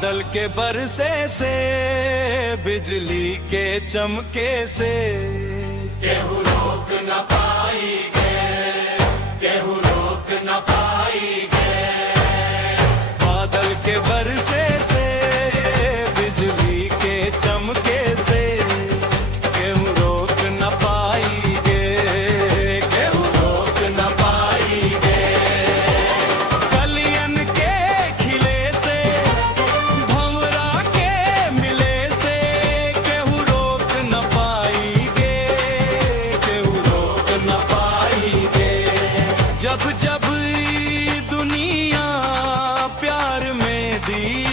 बादल के बरसे से, बिजली के चमके से, केहू रोक न पाएंगे, केहू रोक न पाएंगे। बादल के बरसे से, बिजली के चमके से, केहू रोक न पाएंगे, केहू रोक न पाएंगे। कलियन के खिले से, भंवरा के मिले से, केहू रोक न पाएंगे, केहू रोक न पाएंगे। जब जब दुनिया प्यार में दी